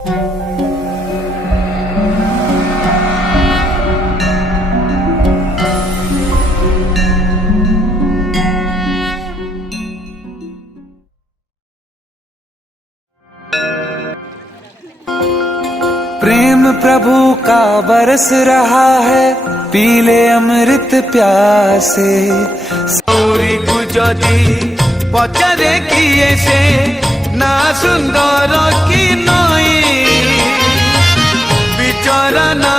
प्रेम प्रभु का बरस रहा है, पीले अमृत प्यासे। सौरी गुजरी पचारे किए से ना सुंदर की नई बिचरा ना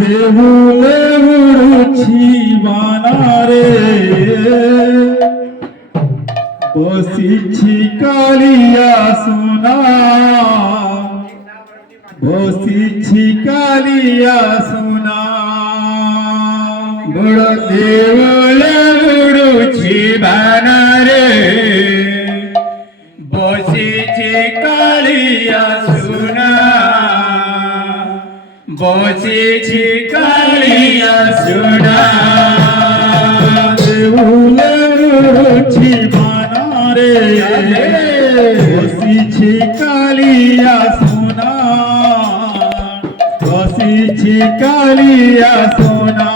देहुले उड़ुछि बानारे बसिछि कालिया सुना बसिछि कालिया सुना बड़ देहुले उड़ुछि बानारे बसिछि कालिया सुना बसिछि कालिया सुना देहुले उड़ुछि बानारे बसिछि कालिया सुना बसिछि कालिया सुना